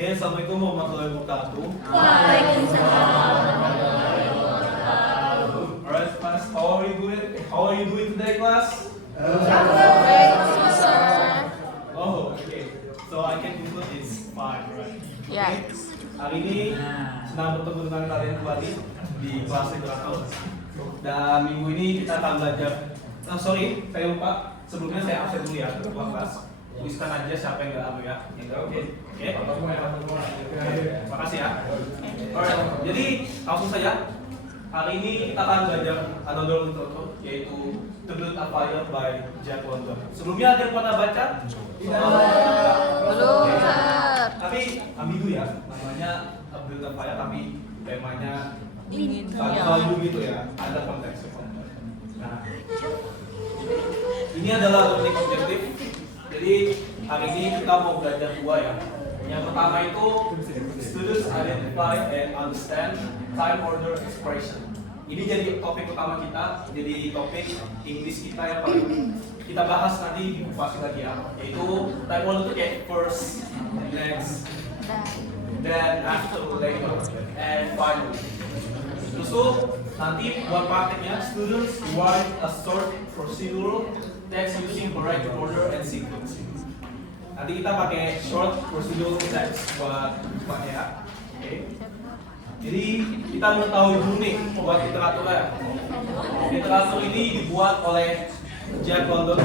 Oke, assalamualaikum warahmatullahi wabarakatuh. Waalaikumsalam. Alright, class. How are you doing today, class? Oh, okay. So I can conclude it's fine, right? Yes. Hari ini senang bertemu dengan kalian kembali di kelas literatur. Dan minggu ini kita akan belajar. Saya lupa. Sebelumnya saya absen dulu ya ke kelas. Tuliskan aja siapa yang nggak ambil ya. Oke. Makasih ya. Alright. Jadi langsung saja. Hari ini kita akan belajar another literature, yaitu The Blood of Fire by Jack London. Sebelumnya ada yang pernah baca? Belum, Sir. Tapi ambigu ya, namanya A Blood of Fire, tapi temanya Ingin selalu gitu ya, ada konteksnya. Nah, ini adalah learning objective. Jadi hari ini kita mau belajar dua ya. Yang pertama itu students identify and understand time order expression. Ini jadi topik utama kita, jadi topik English kita yang paling kita bahas nanti di buku lagi ya. Yaitu time order itu kayak first, next, then after, later, and finally. Terus tuh nanti buat prakteknya students write a short procedural text using correct order and sequence. Nanti kita pakai short procedural text buat ya. Oke. Jadi kita mengetahui dulu nih buat literatur ya. Literatur ini dibuat oleh Jack London,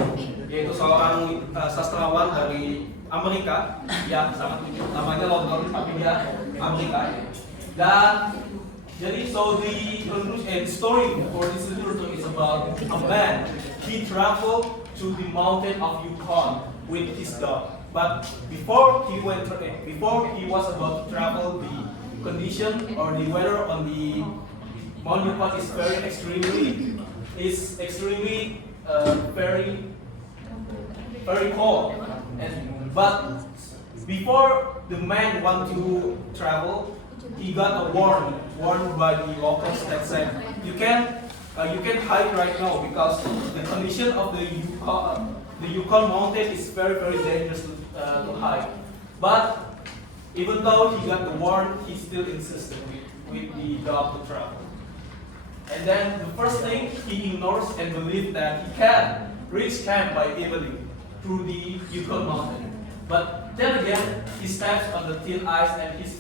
yaitu seorang sastrawan dari Amerika yang sangat namanya London tapi dia Amerika. Dan jadi the story for this literature is about a man. He traveled to the mountain of Yukon with his dog. But before he was about to travel, the condition or the weather on the Mount Yukon is very cold. But before the man want to travel, he got a warned by the locals that said you can hike right now because the condition of the Yukon mountain is very dangerous to hike. But even though he got the warning, he still insisted with the dog to travel. And then the first thing, he ignores and believes that he can reach camp by evening through the Yukon mountain. But then again, he steps on the thin ice and his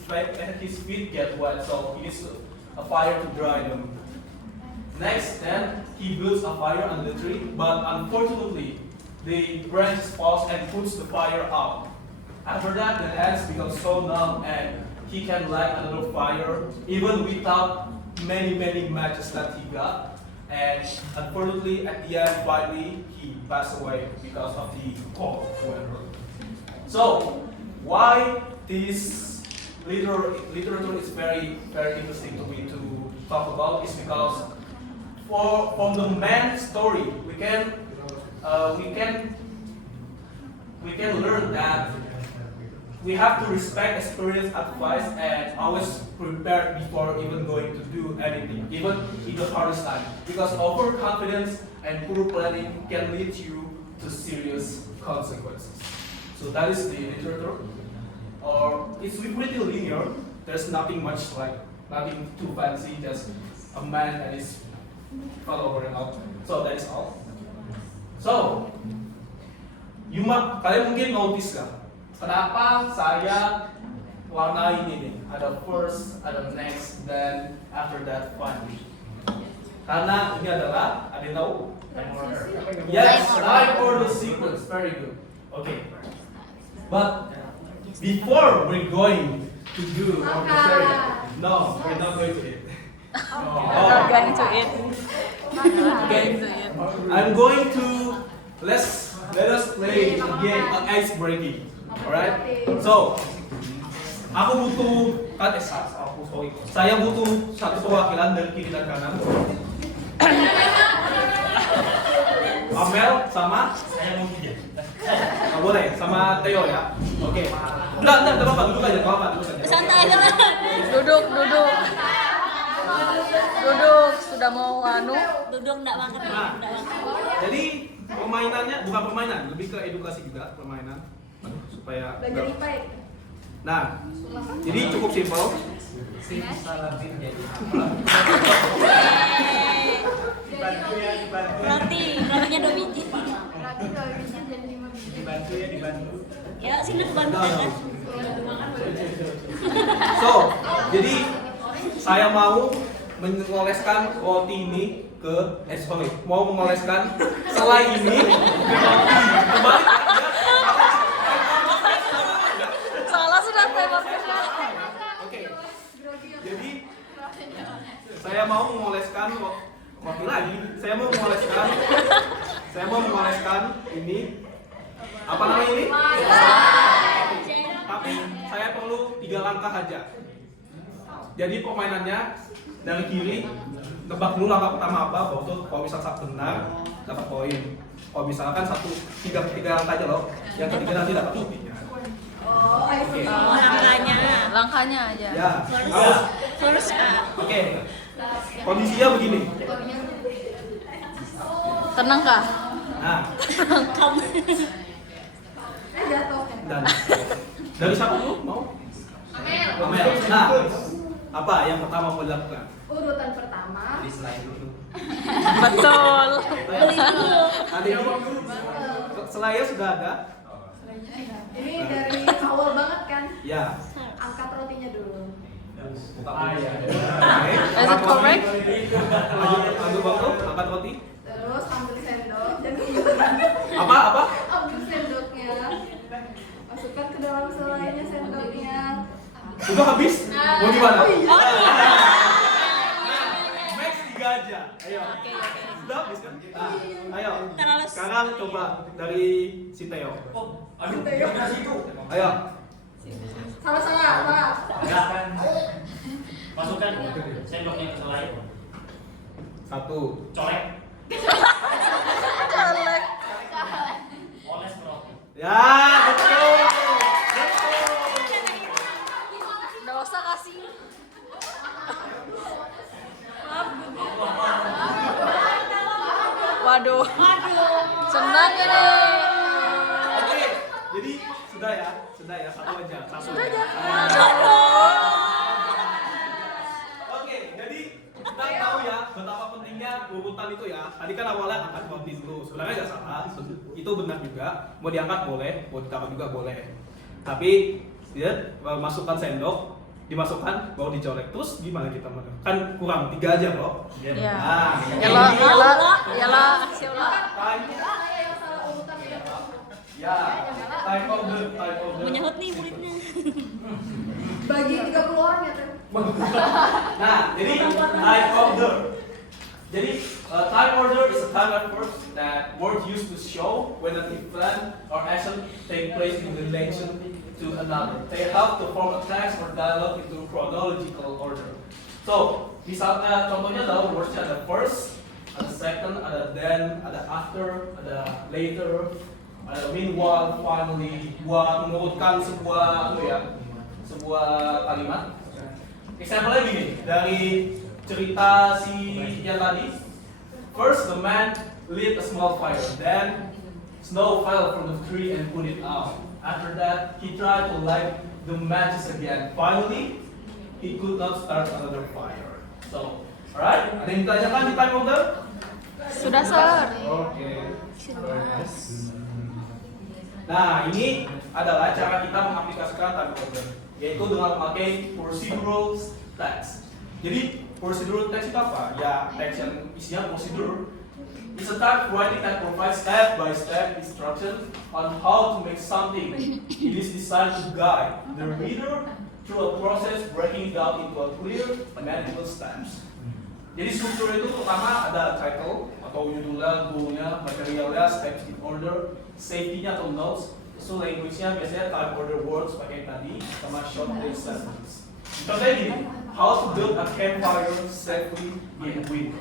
feet get wet, so he needs a fire to dry them. Next, then he builds a fire on the tree, but unfortunately, the branch falls and puts the fire out. After that, the hands become so numb and he can light another fire even without many matches that he got. And unfortunately, at the end, finally, he passed away because of the cold weather. So, why this literature is very interesting to me to talk about is because from the man's story, we can learn that we have to respect experience, advice, and always prepare before even going to do anything, even in the hardest time. Because overconfidence and poor planning can lead you to serious consequences. So that is the literature. Or it's pretty linear. There's nothing too fancy. Just a man and his follower and all. So that is all. So, kalian mungkin notice kan? Kenapa saya warna ini nih? Ada first, ada next, then after that finally. Karena ini adalah, ada yang tahu? Yes, time order sequence. Very good. Okay. But before we're going to do Montessori, no, we're not going to eat. Not going to eat. I'm going to let us play a game, an ice breaking. Alright? So, saya butuh satu perwakilan dari kiri dan kanan. Amel sama saya mau tiga. Boleh sama Theo ya. Oke. Enggak apa-apa, duduk aja. Santai teman. Duduk. Sudah mau duduk enggak banget. Jadi permainannya bukan permainan, lebih ke edukasi juga permainan supaya belajar IPA. Nah, jadi cukup simpel. Rotinya 2 biji. Berarti 2 biji jadi 5 biji. Dibantu. Ya, sini bantu kan. So, jadi saya mau mengoleskan roti ini ke mau mengoleskan selai ini ke roti. Kembali Salah sudah tembaknya. Oke. Jadi saya mau mengoleskan roti lagi. Saya mau mengoleskan ini. Apa namanya ini? Tapi saya perlu 3 langkah aja. Jadi permainannya dari kiri, tebak dulu langkah pertama apa, betul. Kalau misal satu benar, dapat poin. Kalau misalkan tiga langkah aja loh, yang ketiga nanti dapat poinnya. Oke. Langkahnya aja. Ya. First Oke. Kondisinya begini. Tenang kah? Nah, Kamu. dan dari siapa dulu mau? Amel. Nah, apa yang pertama mau dilakukan? Urutan pertama. Betul. Beli dulu. Ada ini. Selaya sudah ada. Ini dari awal banget kan? Ya. Angkat rotinya dulu. Oke. Is it correct? Ambil botol, angkat roti. Terus ambil sendok dan Apa? ambil sendoknya. Masukkan ke dalam selainya sendoknya. Sudah habis? Mau gimana? Oh iya. Max 3 aja. Ayo. Oke. Sudah habis kan? Nah, ayo. Terlalu- Sekarang coba dari si Theo. Aduh, gimana sih itu? Ayo. Salah. Ya kan. Masukkan sendoknya ke selai. 1. Colek. Colek. Oles ke roti. Ya, betul. Nggak usah kasih. Waduh. Senang ini. Oke. Jadi sudah ya. Satu aja. Sudah aja. Oke, jadi kita tahu ya betapa pentingnya urutan itu ya. Tadi kan awalnya angkat roti dulu. Sebenarnya nggak salah, itu benar juga. Mau diangkat boleh, mau ditaruh juga boleh. Tapi lihat, masukkan sendok, dimasukkan, baru dicolek. Terus gimana kita makan? Kan kurang 3 aja bro. Ya. Nah, Yalah. Kasih ulang. time, Saya yang salah urutan ya. ya, time order. Menyahut nih muridnya. Bagi 30 orang ya, Teh. Nah, jadi time order. Jadi time order is a time of words that word used to show when an event or action take place in relation to another. They help to form a text or dialogue into chronological order. So, misalnya contohnya adalah words-nya ada first, ada second, ada then, ada after, ada later, ada meanwhile, finally, buat menurutkan sebuah kalimat. Example-nya gini, dari cerita si yang tadi. First, the man lit a small fire. Then, snow fell from the tree and put it out. After that, he tried to light the matches again. Finally, he could not start another fire. So, alright? Ada yang ditanyakan di time order? Sudah, Sir. Oke. Nah, ini adalah cara kita mengaplikasikan time order, yaitu dengan memakai procedural text. Jadi procedural text itu apa? Ya, text yang isinya prosedur. It's a type of writing that provides step-by-step instruction on how to make something. It is designed to guide the reader through a process breaking down into a clear, manageable steps. Jadi struktur itu pertama ada title atau judulnya, goalnya, materialnya, steps in order, safety-nya atau notes. So language-nya biasanya type order words pakai tadi sama short text sentences. Contohnya gini, how to build a campfire safely in winter.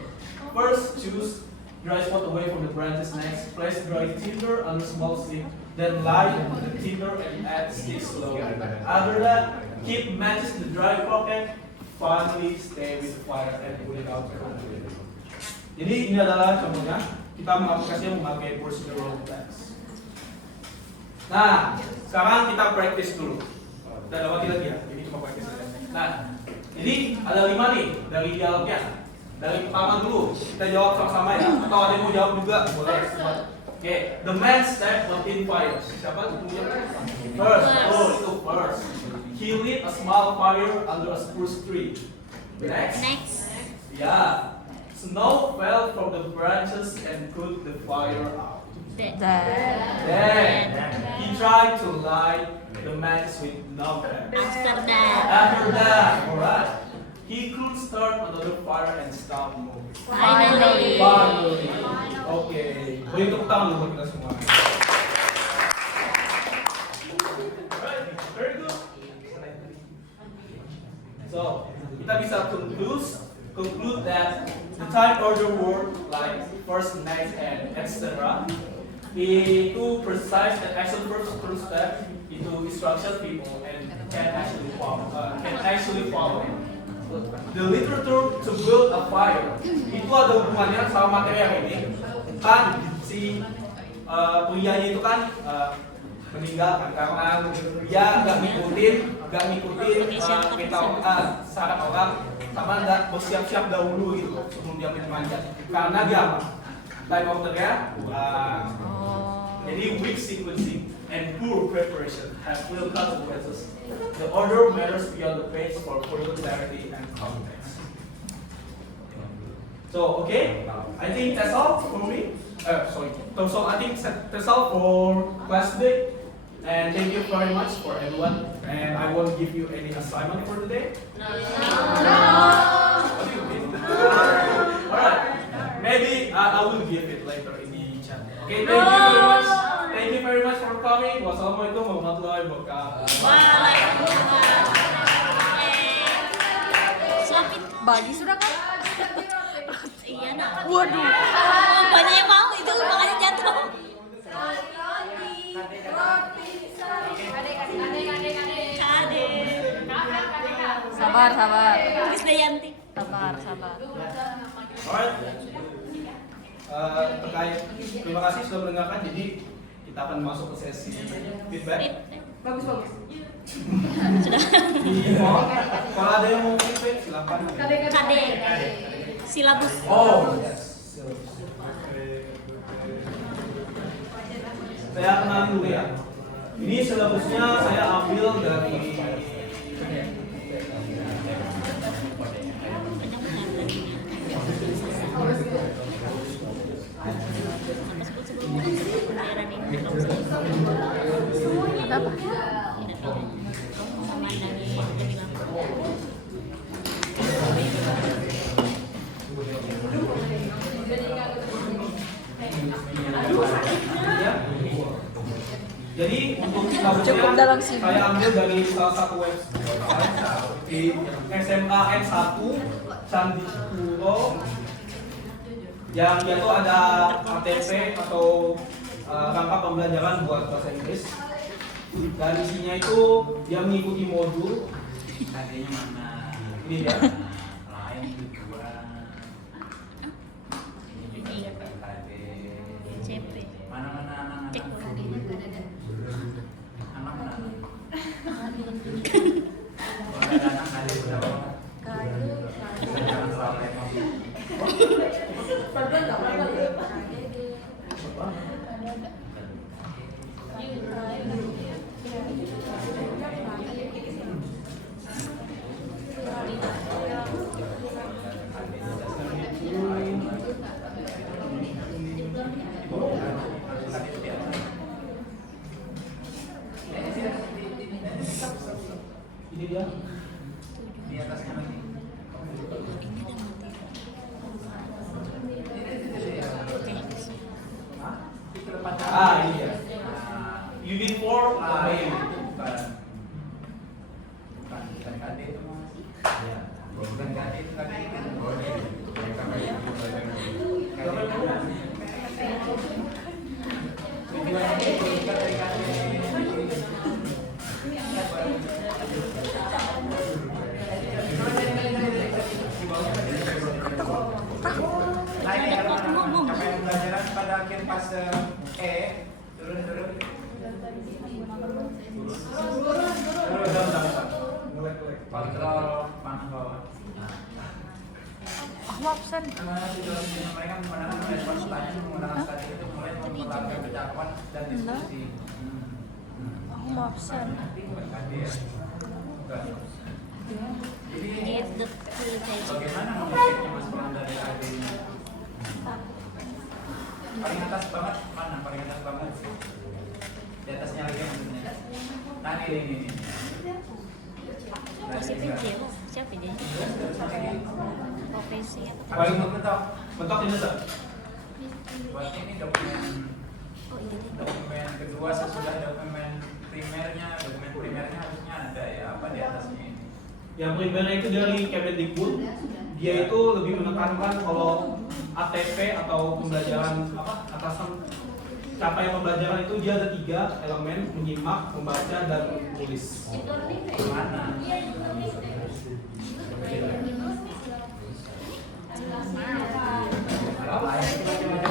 First, choose dry spot away from the branches. Next, place dry tinder on a small stick. Then light the tinder and add sticks slowly. After that, keep matches in the dry pocket. Finally, stay with the fire and put it out. Jadi ini adalah contohnya. Kita mengaplikasinya memakai procedural text. Nah, sekarang kita practice dulu. Kita ada wakil lagi ya. Ini cuma pakai saja. Nah, jadi ada 5 nih dari dialognya. Dari pertama dulu kita jawab sama-sama ya. Atau ada yang mau jawab juga boleh. Oke, the man stepped within fire. Siapa tuh yang first? Oh, itu first. He lit a small fire under a spruce tree. Next. Yeah. Snow fell from the branches and put the fire out. Then he tried to light the match with nothing. After that, alright. He could start another fire and stop moving. Finally. Oke. Beri tepuk tangan dulu buat kita semua. Alright, very good. So, kita bisa conclude that the time order word like first, next, and etc. itu precise and action first step into instruction people and can actually follow. The literature to build a fire itu ada hubungannya sama materi yang ini. Kan si prianya itu kan meninggal kan karena dia nggak ngikutin syarat orang sama nggak bersiap-siap dahulu gitu sebelum dia memanjat karena dia apa? Time ordernya jadi weak sequencing and poor preparation have real consequences. The order matters beyond the page for further clarity and context. So okay, I think that's all for me. So I think that's all for class today. And thank you very much for everyone. And I won't give you any assignment for today. No. What do you mean? Alright. Maybe I will give it later in the chat. Okay, thank you very much. Thank you very much for coming. Wassalamualaikum warahmatullahi wabarakatuh. Bagi sudah kan? Iya nak. Waduh. Banyak yang mau itu makanya jatuh. Kade. Sabar. Krisdayanti. Sabar. Alright. Terkait terima kasih sudah mendengarkan. Jadi kita akan masuk ke sesi feedback. Bagus. Sudah. Kalau ada yang mau feedback silakan. Kade. Silabus. Oh, yes. Saya kenalin dulu ya. Ini silabusnya saya ambil dari Apa? Jadi untuk Cukup dalam sini. saya ambil dari salah satu website di SMAN1 Candi Cipuro yang dia tuh ada KTP atau rangka pembelajaran buat bahasa Inggris dan isinya itu dia mengikuti modul Adanya mana? ini dia Lain dua. Ini KD. CP. Mana anak-anak? Cek. Anak-anak. Kalau ada anak KD berapa? Jangan terlalu emosi. ini dia Di atasnya lagi. ini dia unit 4 main Bukan KD itu mas. Bukan KD itu KD. Capaian pembelajaran pada akhir fase turun. Turun. kontrol panah bawah. Aku absen. Situasi mereka menggunakan respon pertanyaan menggunakan strategi itu mulai memperlakukan percakapan dan diskusi. Aku mau absen. Jadi Give the presentation. bagaimana mengeceknya Mas pelan dari AD-nya? Paling atas banget mana? Paling atas banget. Di atasnya lagi maksudnya. Nah ini. Masih video. Siapa dia? Profesi atau Paling mentok. mentok ini Sir. Buat ini dokumen oh ini dia. dokumen kedua sesudah dokumen primernya harusnya ada ya apa di atasnya ini. Yang primernya itu dari Kemendikbud. Dia itu lebih menekankan kalau ATP atau pembelajaran atasan capaian pembelajaran itu dia ada 3 elemen: menyimak, membaca, dan menulis. Mana? Kalau lain coba.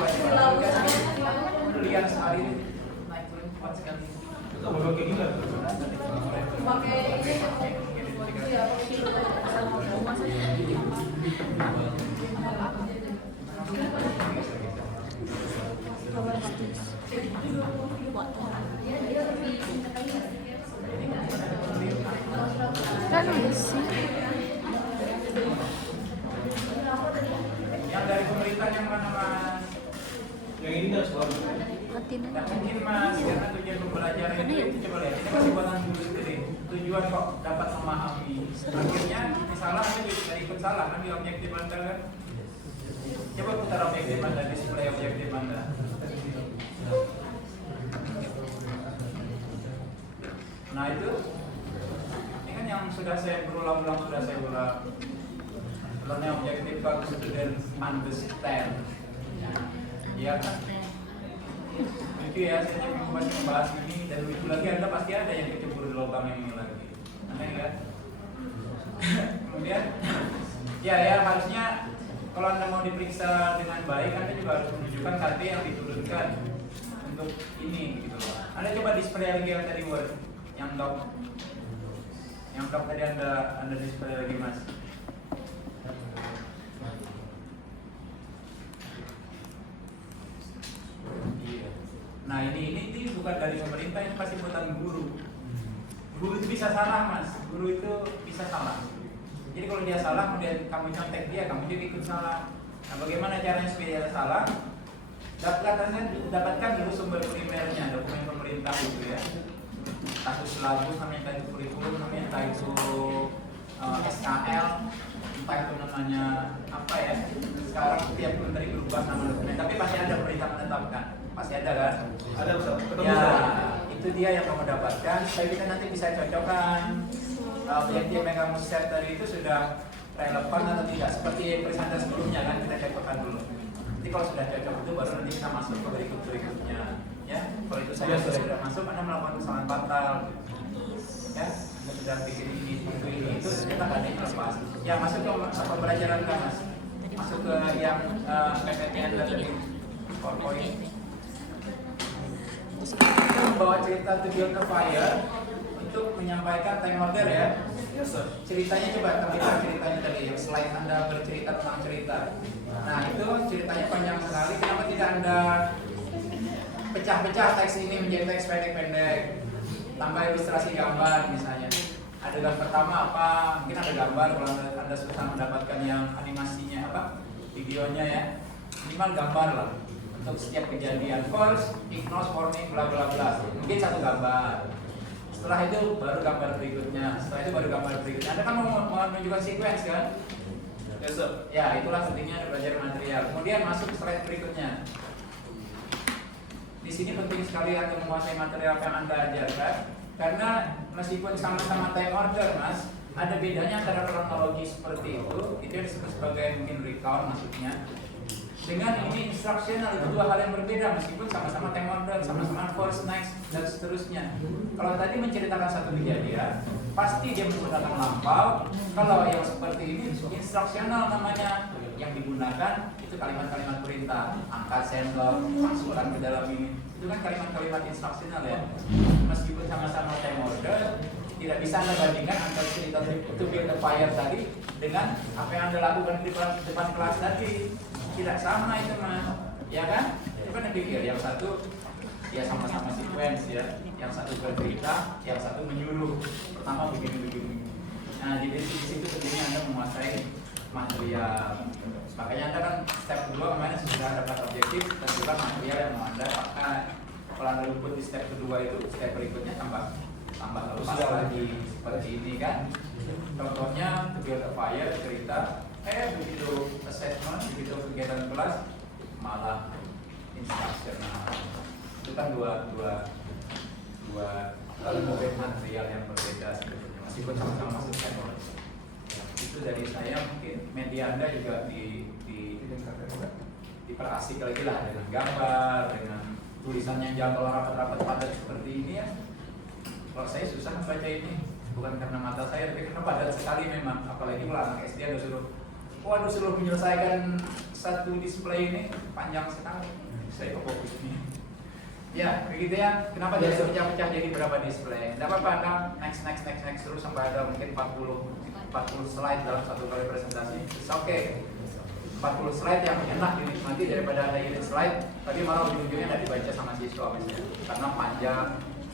Lihat sekali naik turun kuat sekali. Itu mau kayak gitu kan? pakai Kan sih. Yang dari pemerintah yang mana Mas? Yang ini dari sekolah. Matiin Nah, aja. mungkin Mas, karena tujuan pembelajaran itu coba lihat, ini masih buatan guru sendiri. Tujuan kok dapat memahami. Akhirnya ini salah, ini juga ikut salah kan di objektif Anda kan? Coba putar objektif Anda, display objektif Anda. Nah itu, ini kan yang sudah saya berulang-ulang, sudah saya ulang. Learning objektif kalau student understand. Ya kan? Itu ya, saya masih membahas ini dan itu lagi Anda pasti ada yang kecebur di lubang yang ini lagi. Aneh kan? Kemudian, ya harusnya kalau Anda mau diperiksa dengan baik, Anda juga harus menunjukkan KT yang diturunkan untuk ini gitu loh. Anda coba display lagi yang tadi Word, yang top tadi Anda display lagi Mas. Nah ini bukan dari pemerintah, ini pasti buatan guru. Guru itu bisa salah Mas, guru itu bisa salah. Jadi kalau dia salah, kemudian kamu contek dia, kamu juga ikut salah. Nah bagaimana caranya supaya dia salah? Dapatkan dulu sumber primernya, dokumen pemerintah itu ya. Entah itu silabus, namanya entah itu kurikulum, namanya entah itu SKL, entah itu namanya apa ya. Sekarang setiap menteri berubah nama dokumen, tapi pasti ada perintah menetapkan. Pasti ada kan? Ada Ustaz. Ketemu Ya, Ustaz. itu dia yang kamu dapatkan supaya kita nanti bisa cocokkan objektif yang kamu set tadi itu sudah relevan atau tidak seperti presentasi sebelumnya kan kita cocokkan dulu. Nanti kalau sudah cocok itu baru nanti kita masuk ke berikutnya. Ya, kalau itu saja sudah tidak masuk, Anda melakukan kesalahan fatal. Ya, Anda sudah bikin ini itu kita nggak dilepas. Ya, masuk ke pembelajaran kan Mas. Masuk ke yang PPTN tadi PowerPoint. Membawa cerita to build a fire untuk menyampaikan time order ya. Ceritanya coba terlihat ceritanya tadi yang slide Anda bercerita tentang cerita. Nah itu ceritanya panjang sekali. Kenapa tidak Anda pecah-pecah teks ini menjadi teks pendek-pendek, tambah ilustrasi gambar misalnya. Adegan pertama apa? Mungkin ada gambar kalau Anda susah mendapatkan yang animasinya apa? Videonya ya. Minimal gambar lah. Untuk setiap kejadian first, ignore, warning, bla bla bla. Mungkin satu gambar. Setelah itu baru gambar berikutnya. Setelah itu baru gambar berikutnya. Anda kan mau menunjukkan sequence kan? Yes, Sir. Ya, itulah pentingnya belajar material. Kemudian masuk slide berikutnya. Di sini penting sekali Anda menguasai material yang Anda ajarkan, karena meskipun sama-sama time order, Mas, ada bedanya antara kronologi seperti itu yang disebut sebagai mungkin recount maksudnya. Dengan ini instructional itu dua hal yang berbeda meskipun sama-sama time order, sama-sama first, next, dan seterusnya. Kalau tadi menceritakan satu kejadian, pasti dia menggunakan lampau. Kalau yang seperti ini instructional namanya, yang digunakan itu kalimat-kalimat perintah, angkat sendok, masukkan ke dalam ini. Itu kan kalimat-kalimat instructional ya. Meskipun sama-sama time order, tidak bisa Anda bandingkan antara cerita itu to build the fire tadi dengan apa yang Anda lakukan di depan kelas tadi. Tidak sama itu mas, ya kan? Coba Anda pikir, yang satu ya sama-sama sequence ya, yang satu bercerita, yang satu menyuruh. Pertama begini. Nah di situ tentunya Anda menguasai material. Makanya Anda kan step kedua kemarin sudah dapat objektif, tentukan material yang mau Anda pakai. Kalau Anda luput di step kedua itu, step berikutnya tambah lepas lagi seperti ini kan. Contohnya to build a fire, cerita, begitu assessment, begitu kegiatan kelas malah instruksional. Itu kan dua mobil material yang berbeda sebetulnya, meskipun sama-sama masuk teknologi. Itu dari saya, mungkin media Anda juga diperasik lagi lah dengan gambar, dengan tulisannya jangan kalau rapat-rapat padat seperti ini ya. Kalau saya susah membaca ini, bukan karena mata saya, tapi karena padat sekali memang. Apalagi kalau anak SD ada suruh menyelesaikan satu display ini panjang sekali. Saya kok fokus ini. Ya, begitu ya. Kenapa dia pecah-pecah jadi berapa display? Tidak apa-apa, Anda next terus sampai ada mungkin 40 slide dalam satu kali presentasi. It's okay. 40 slide yang enak dinikmati daripada ada unit slide, tapi malah ujung-ujungnya tidak dibaca sama siswa misalnya. Karena panjang,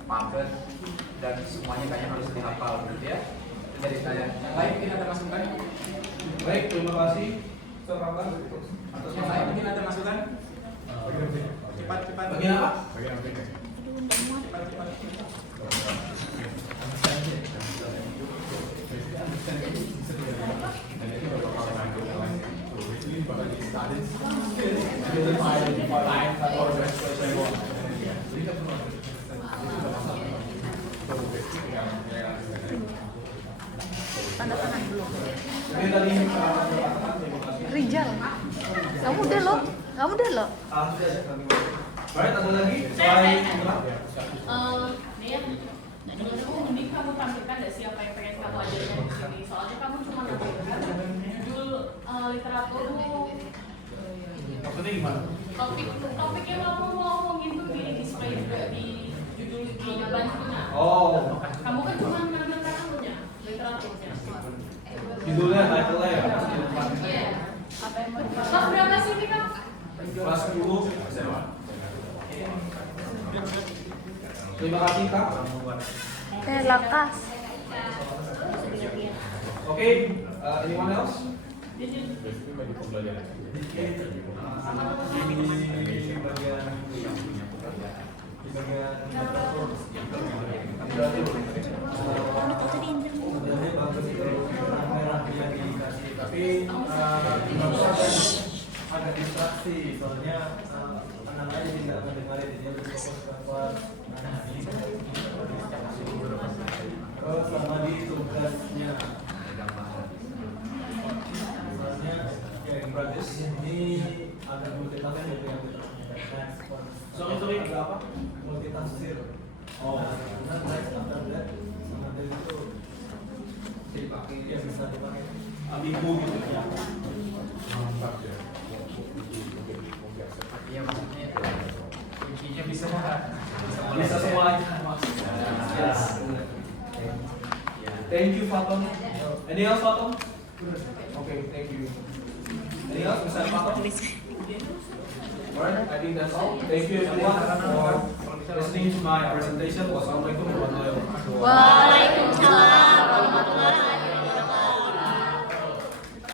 padat, dan semuanya kayaknya harus dihafal gitu ya. Itu dari saya. Yang lain mungkin ada masukan? Baik, terima kasih. Atas Yang lain mungkin ada masukan? Cepat. bagian apa? Cepat. Tanda tangan dulu. Jadi tadi terima kasih. Rijal, kamu udah loh. Baik, ada lagi? Selain Mending kamu tampilkan nggak siapa yang pengen kamu ajarkan di sini. Soalnya kamu cuma tampilkan judul literaturmu. maksudnya gimana? Topik yang kamu mau ngomongin tuh di display juga di judul di depan sana. Oh, Kamu kan cuma menampilkan anunya, literaturnya. judulnya title-nya ya? Iya. Kelas berapa sih ini kak? Kelas 10 SMA. Terima kasih Kak. Lakas. Oke, anyone else? Tapi agak distraksi, soalnya anak aja tidak mendengarin, dia berfokus ke kelas. Terus sama di tugasnya, soalnya ya in progress ini ada multitafsir gitu yang Sorry, apa? multitafsir. Nah, next after that sama dari itu dipakai, ya bisa dipakai. Ambigu gitu ya. Iya maksudnya itu kuncinya bisa semuanya. Yes. Thank you Faton. Any else Faton? Okay, thank you. Any else Mr. Faton? Alright, I think that's all. Thank you everyone for listening to my presentation. Wassalamualaikum warahmatullahi wabarakatuh. Waalaikumsalam warahmatullahi wabarakatuh.